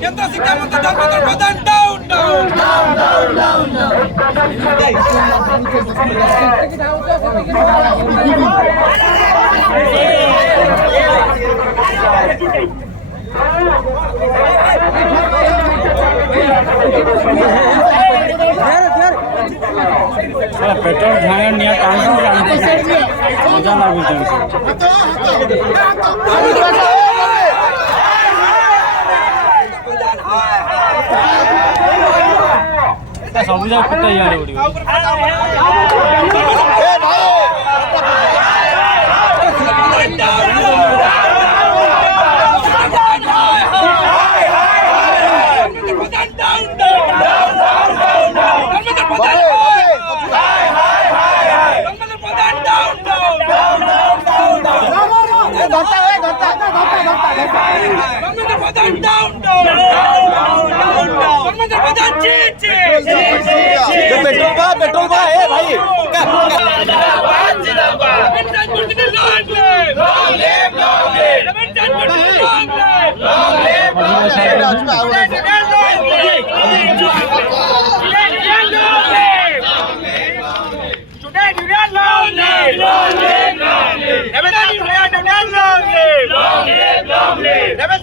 केंद्र शिक्षा मंत्री Dharmendra Pradhan down down down down petrol ढाया निया काम मजा लागू सब जाक पिटा यार पेट्रोल बा है भाई Never